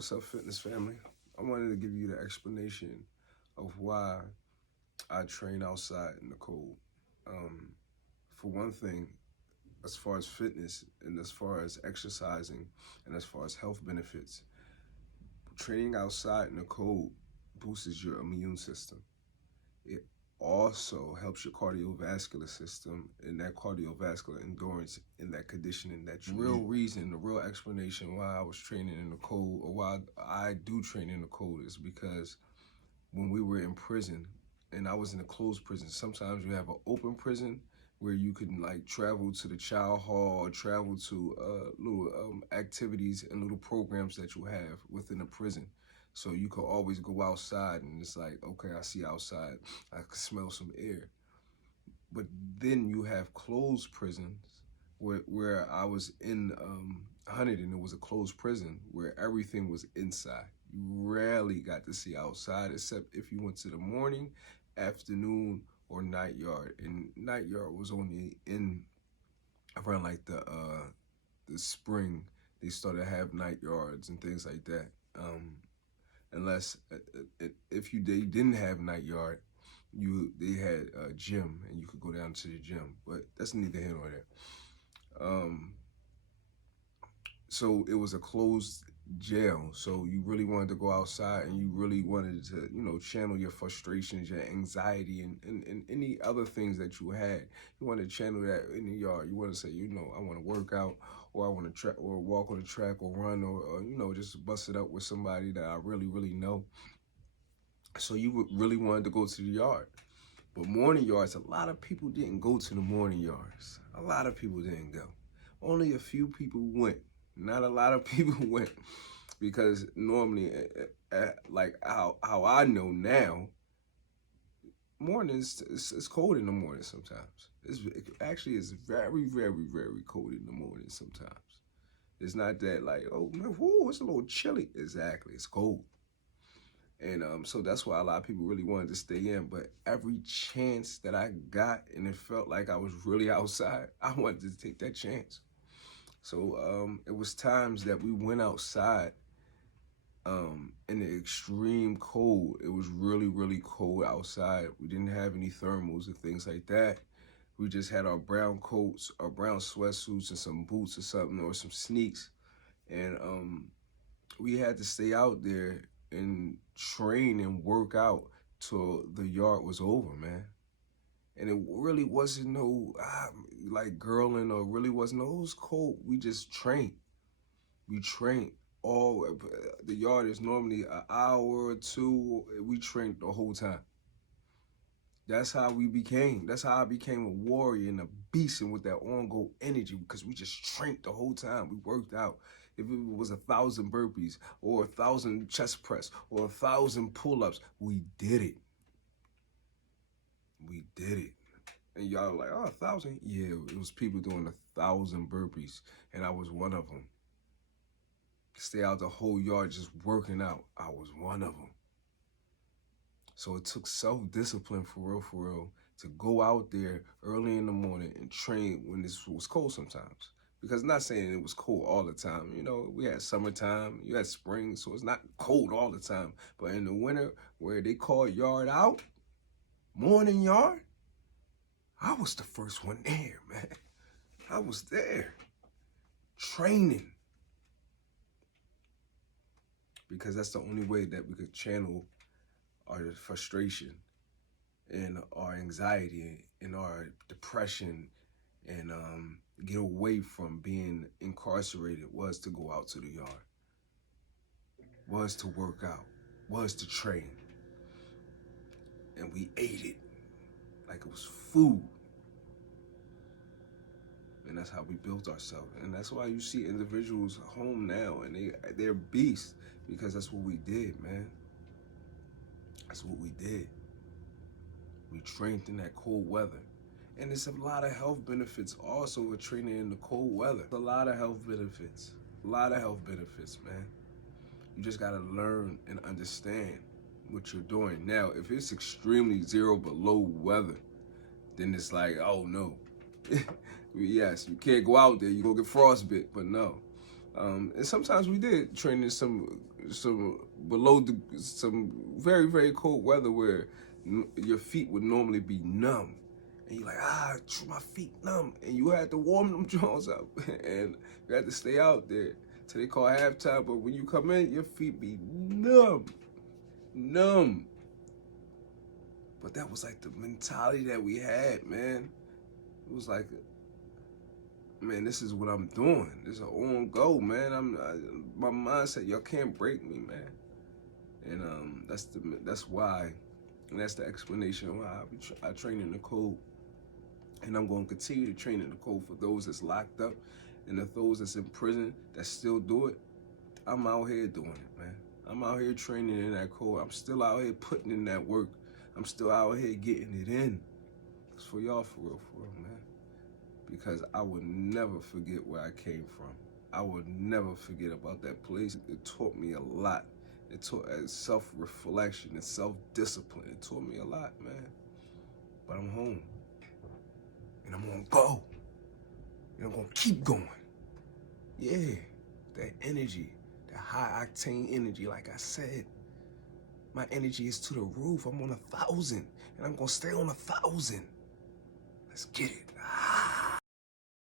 What's up, fitness family? I wanted to give you the explanation of why I train outside in the cold. For one thing, as far as fitness and as far as exercising and as far as health benefits, training outside in the cold boosts your immune system. It also helps your cardiovascular system and that cardiovascular endurance and that conditioning that you real reason, the real explanation why I was training in the cold or why I do train in the cold is because when we were in prison and I was in a closed prison, sometimes you have an open prison where you can like travel to the child hall or travel to little activities and little programs that you have within the prison. So you could always go outside and it's like, okay, I see outside, I can smell some air. But then you have closed prisons where I was in Hunted, and it was a closed prison where everything was inside. You rarely got to see outside except if you went to the morning, afternoon, or night yard. And night yard was only in around like the spring. They started to have night yards and things like that. Unless if they didn't have night yard, they had a gym and you could go down to the gym. But that's neither here nor there. So it was a closed jail. So you really wanted to go outside and you really wanted to, channel your frustrations, your anxiety, and any other things that you had. You want to channel that in the yard. You want to say, I want to work out, or I want to or walk on the track, or run, or just bust it up with somebody that I really, really know. So you really wanted to go to the yard. But morning yards, a lot of people didn't go to the morning yards. A lot of people didn't go. Only a few people went. Not a lot of people went because normally, like how I know now, mornings, it's cold in the morning sometimes. It's very, very, very cold in the morning sometimes. It's not that like, oh, man, whoo, it's a little chilly. Exactly, it's cold. And so that's why a lot of people really wanted to stay in. But every chance that I got and it felt like I was really outside, I wanted to take that chance. So it was times that we went outside in the extreme cold. It was really, really cold outside. We didn't have any thermals and things like that. We just had our brown coats, our brown sweatsuits, and some boots or something, or some sneaks. And we had to stay out there and train and work out till the yard was over, man. And it really wasn't no like girling, or really wasn't no, it was cold. We just trained. We trained the yard is normally an hour or two. We trained the whole time. That's how I became a warrior and a beast, and with that on-go energy, because we just trained the whole time. We worked out. If it was 1,000 burpees or 1,000 chest press or 1,000 pull-ups, we did it. We did it. And y'all were like, oh, 1,000? Yeah, it was people doing 1,000 burpees, and I was one of them. Stay out the whole yard just working out. I was one of them. So it took self-discipline for real, to go out there early in the morning and train when this was cold sometimes. Because I'm not saying it was cold all the time. We had summertime, you had spring, so it's not cold all the time. But in the winter, where they call yard out, morning yard, I was the first one there, man. I was there, training. Because that's the only way that we could channel our frustration and our anxiety and our depression and get away from being incarcerated, was to go out to the yard, was to work out, was to train. And we ate it like it was food. And that's how we built ourselves. And that's why you see individuals home now and they're beasts, because that's what we did, man. That's what we did. We trained in that cold weather. And there's a lot of health benefits also with training in the cold weather. A lot of health benefits. A lot of health benefits, man. You just gotta learn and understand what you're doing. Now, if it's extremely 0 below weather, then it's like, oh no. Yes, you can't go out there, you gonna get frostbite, but no. And sometimes we did train in some below some very, very cold weather where your feet would normally be numb. And you're like, my feet numb. And you had to warm them joints up. And you had to stay out there till they call halftime. But when you come in, your feet be numb. Numb. But that was like the mentality that we had, man. It was like, man, this is what I'm doing. This is an on go, man. My mindset, y'all can't break me, man. And that's why, and that's the explanation why I train in the cold. And I'm going to continue to train in the cold for those that's locked up and those that's in prison that still do it. I'm out here doing it, man. I'm out here training in that cold. I'm still out here putting in that work. I'm still out here getting it in. It's for y'all, for real, man. Because I would never forget where I came from. I would never forget about that place. It taught me a lot. It taught self-reflection and self-discipline. It taught me a lot, man. But I'm home. And I'm gonna go. And I'm gonna keep going. Yeah, that energy, that high-octane energy, like I said. My energy is to the roof. I'm on 1,000. And I'm gonna stay on 1,000. Let's get it.